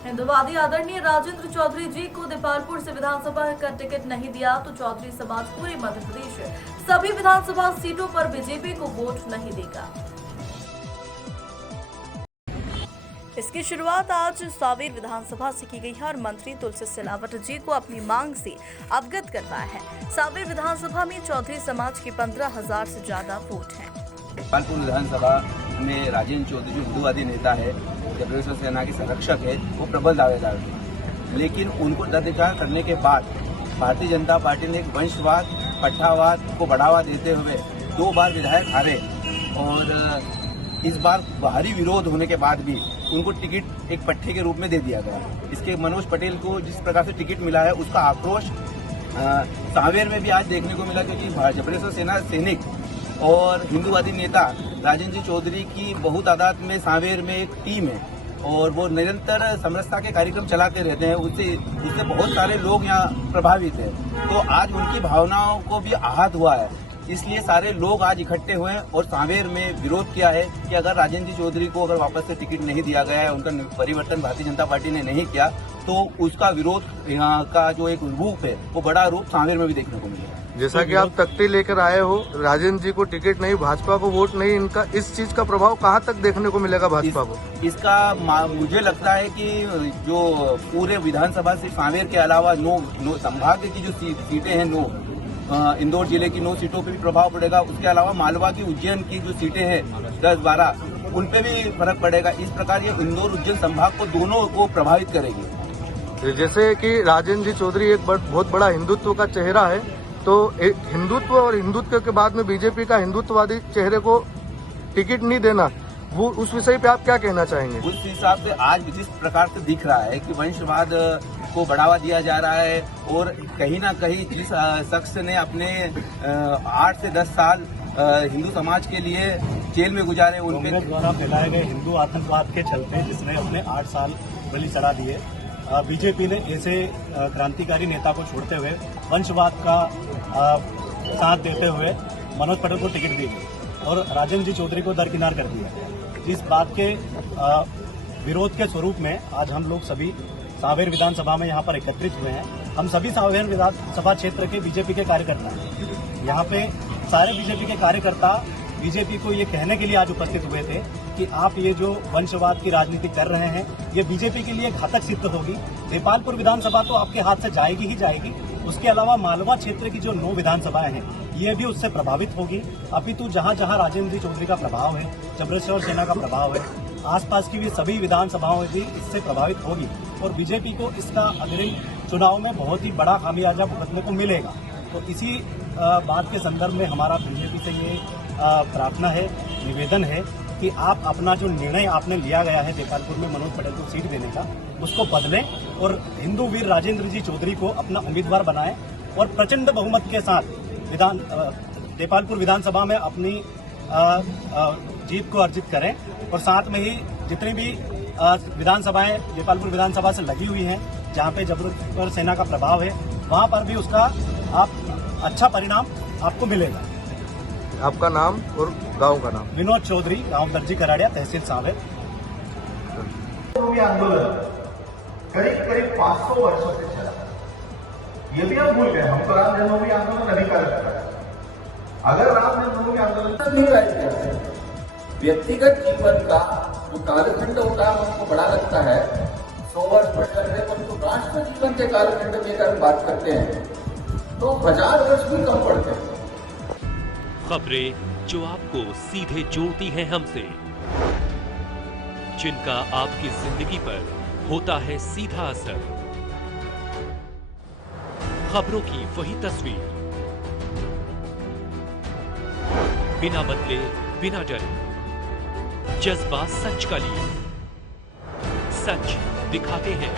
हिंदुवादी आदरणीय राजेंद्र चौधरी जी को देपालपुर से विधानसभा का टिकट नहीं दिया तो चौधरी समाज पूरे मध्य प्रदेश सभी विधानसभा सीटों पर बीजेपी को वोट नहीं देगा। इसकी शुरुआत आज सांवेर विधानसभा से की गई है और मंत्री तुलसी सिलावट जी को अपनी मांग से अवगत करवाया है। सांवेर विधानसभा में चौधरी समाज के 15,000 से ज्यादा वोट हैं। देपालपुर विधानसभा में राजेंद्र चौधरी जो हिंदुवादी नेता है, जबरेश्वर सेना के संरक्षक है, वो प्रबल दावेदार थे। लेकिन उनको दरकिनार करने के बाद भारतीय जनता पार्टी ने एक वंशवाद, पट्टावाद को बढ़ावा देते हुए 2 बार विधायक हारे और इस बार बाहरी विरोध होने के बाद भी उनको टिकट एक पट्टे के रूप में दे दिया गया। इसके मनोज पटेल को जिस प्रकार से टिकट मिला है उसका आक्रोश सांवेर में भी आज देखने को मिला, क्योंकि जबरेश्वर सेना सैनिक और हिंदुवादी नेता राजेंद्र जी चौधरी की बहुत तादाद में सांवेर में एक टीम है और वो निरंतर समरसता के कार्यक्रम चलाते रहते हैं। उससे बहुत सारे लोग यहाँ प्रभावित हैं। तो आज उनकी भावनाओं को भी आहत हुआ है, इसलिए सारे लोग आज इकट्ठे हुए हैं और सांवेर में विरोध किया है कि अगर राजेंद्र जी चौधरी को अगर वापस से टिकट नहीं दिया गया है, उनका परिवर्तन भारतीय जनता पार्टी ने नहीं किया, तो उसका विरोध यहाँ का जो एक रूप है वो बड़ा रूप सांवेर में भी देखने को मिलेगा। जैसा कि आप तख्ती लेकर आए हो, राजेंद्र जी को टिकट नहीं, भाजपा को वोट नहीं, इनका इस चीज का प्रभाव कहाँ तक देखने को मिलेगा भाजपा को? इसका मुझे लगता है कि जो पूरे विधानसभा से सांवेर के अलावा 9 संभाग की जो सीटें हैं, इंदौर जिले की 9 सीटों पे भी प्रभाव पड़ेगा। उसके अलावा मालवा की, उज्जैन की जो सीटें हैं 10-12, उन पे भी फर्क पड़ेगा। इस प्रकार ये इंदौर उज्जैन संभाग को दोनों को प्रभावित करेगी। जैसे कि राजेंद्र जी चौधरी एक बहुत बड़ा हिंदुत्व का चेहरा है, तो हिंदुत्व और हिंदुत्व के बाद में बीजेपी का हिंदुत्ववादी चेहरे को टिकट नहीं देना, वो उस विषय पे आप क्या कहना चाहेंगे? उस हिसाब से आज जिस प्रकार से दिख रहा है कि वंशवाद को बढ़ावा दिया जा रहा है और कहीं ना कहीं जिस शख्स ने अपने 8 से 10 साल हिंदू समाज के लिए जेल में गुजारे, उनके द्वारा फैलाए गए हिंदू आतंकवाद के चलते जिसने अपने 8 साल बलि चढ़ा दिए, बीजेपी ने ऐसे क्रांतिकारी नेता को छोड़ते हुए वंशवाद का साथ देते हुए मनोज पटेल को टिकट दी और राजेंद्र जी चौधरी को दरकिनार कर दिया। इस बात के विरोध के स्वरूप में आज हम लोग सभी सांवेर विधानसभा में यहाँ पर एकत्रित हुए हैं। हम सभी सांवेर विधानसभा क्षेत्र के बीजेपी के कार्यकर्ता हैं। यहाँ पे सारे बीजेपी के कार्यकर्ता बीजेपी को ये कहने के लिए आज उपस्थित हुए थे कि आप ये जो वंशवाद की राजनीति कर रहे हैं, ये बीजेपी के लिए घातक सिद्ध होगी। देपालपुर विधानसभा तो आपके हाथ से जाएगी ही जाएगी, उसके अलावा मालवा क्षेत्र की जो 9 विधानसभाएं हैं ये भी उससे प्रभावित होगी। अपितु जहां जहां राजेंद्र जी चौधरी का प्रभाव है, जबरेश्वर सेना का प्रभाव है, आसपास की भी सभी विधानसभाओं भी इससे प्रभावित होगी और बीजेपी को इसका अग्रिम चुनाव में बहुत ही बड़ा खामियाजा भुगतने को मिलेगा। तो इसी बात के संदर्भ में हमारा बीजेपी से ये प्रार्थना है, निवेदन है कि आप अपना जो निर्णय आपने लिया गया है देपालपुर में मनोज पटेल को सीट देने का, उसको बदलें और हिंदू वीर राजेंद्र जी चौधरी को अपना उम्मीदवार बनाएं और प्रचंड बहुमत के साथ देपालपुर विधानसभा में अपनी जीत को अर्जित करें और साथ में ही जितनी भी विधानसभाएं देपालपुर विधानसभा से लगी हुई हैं, जहां पे जबरेश्वर सेना का प्रभाव है, वहां पर भी उसका आप अच्छा परिणाम आपको मिलेगा। आपका नाम और गांव का नाम? विनोद चौधरी, गांव दर्जी कराड़िया, तहसील सांवेर। आंदोलन करीब 500 वर्षों से चला, ये भी हम भूल गए। हम तो राम जन्मभूमि आंदोलन अभी का लगता है। अगर राम जन्मभूमि आंदोलन नहीं रहते, व्यक्तिगत जीवन का जो कालखंड होता है हमको बड़ा लगता है, 100 वर्ष बढ़ सकते हैं, परंतु राष्ट्र जीवन के कालखंड की अगर बात करते हैं तो 1000 वर्ष भी कम पड़ते हैं। खबरें जो आपको सीधे जोड़ती हैं हमसे, जिनका आपकी जिंदगी पर होता है सीधा असर, खबरों की वही तस्वीर, बिना बदले बिना डरे, जज्बा सच का लिए, सच दिखाते हैं।